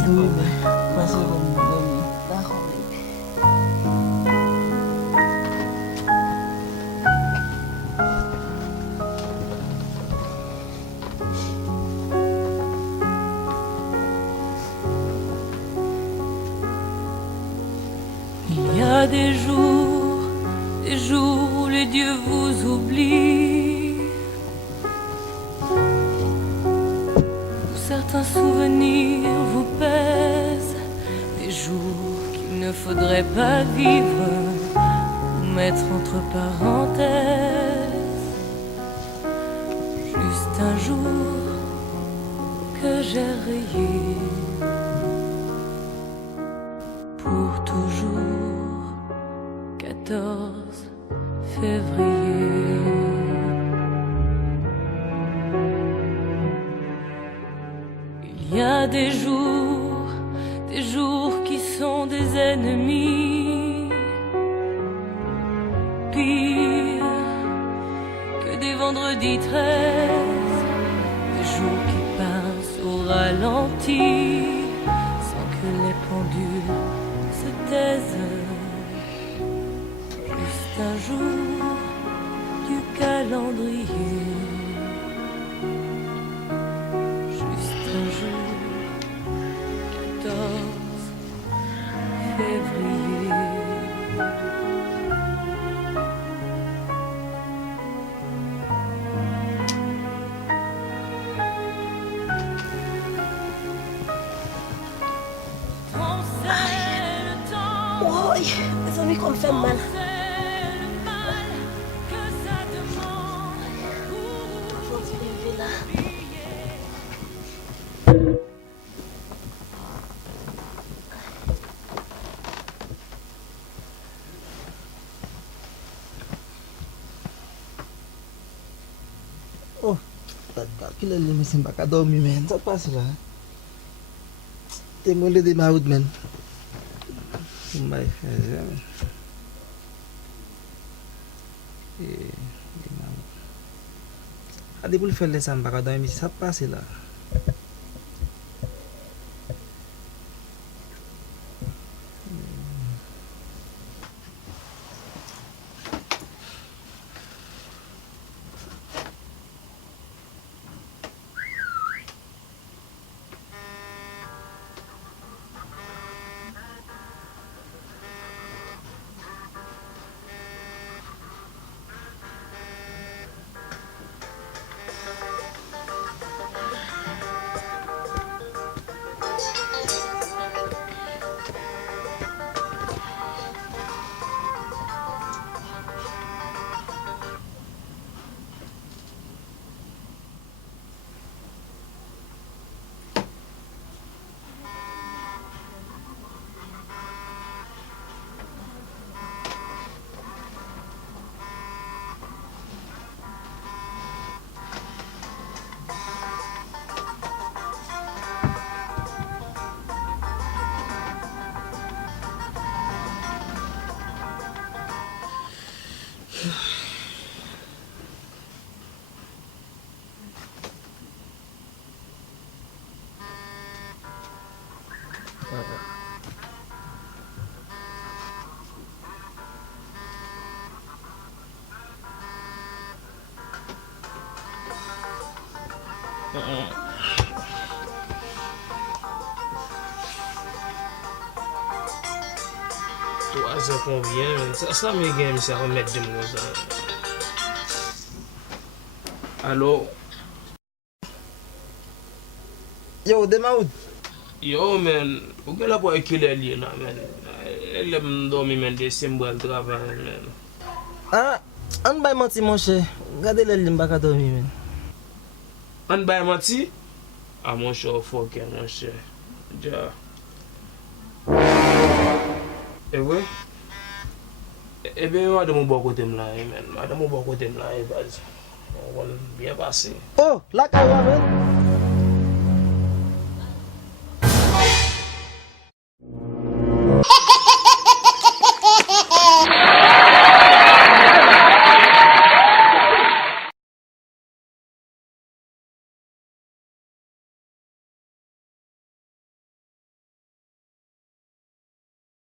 c'est bon. Passez bonne nuit. D'accord. Il y a des jours où les dieux vous oublient, où certains souvenirs vous pèsent, des jours qu'il ne faudrait pas vivre ou mettre entre parenthèses. Juste un jour que j'ai rayé pour toujours, 14 février. Il y a des jours qui sont des ennemis, pire que des vendredis 13, des jours qui passent au ralenti sans que les pendules se taisent. Juste un jour du calendrier, juste un jour, 14 février. On sait le temps, Oh, mes amis, qu'on me fait mal. Oh, qu'il est mais c'est pas dormir, man. Ça passe là. T'es molé de ma route, man. Bye, man. Ade pou l fè lè sa mbaka dormir, ça passe là. Toi, ça convient. Ça me gagne, ça remettre de moi. Allô? Yo, Demaoud. Yo, man. Où est la boîte qui est là, man? Elle aime dormir, man, des symboles de travail, man. Ah, on va mentir, mon cher. Regardez les limbes à dormir, man. On va mentir? Ah, mon cher, fuck, mon cher. Ja. Eh oui? Eh bien, madame, bon côté là, man. Madame, bon côté là, vas-y. On va bien passer. Oh, la caille, man.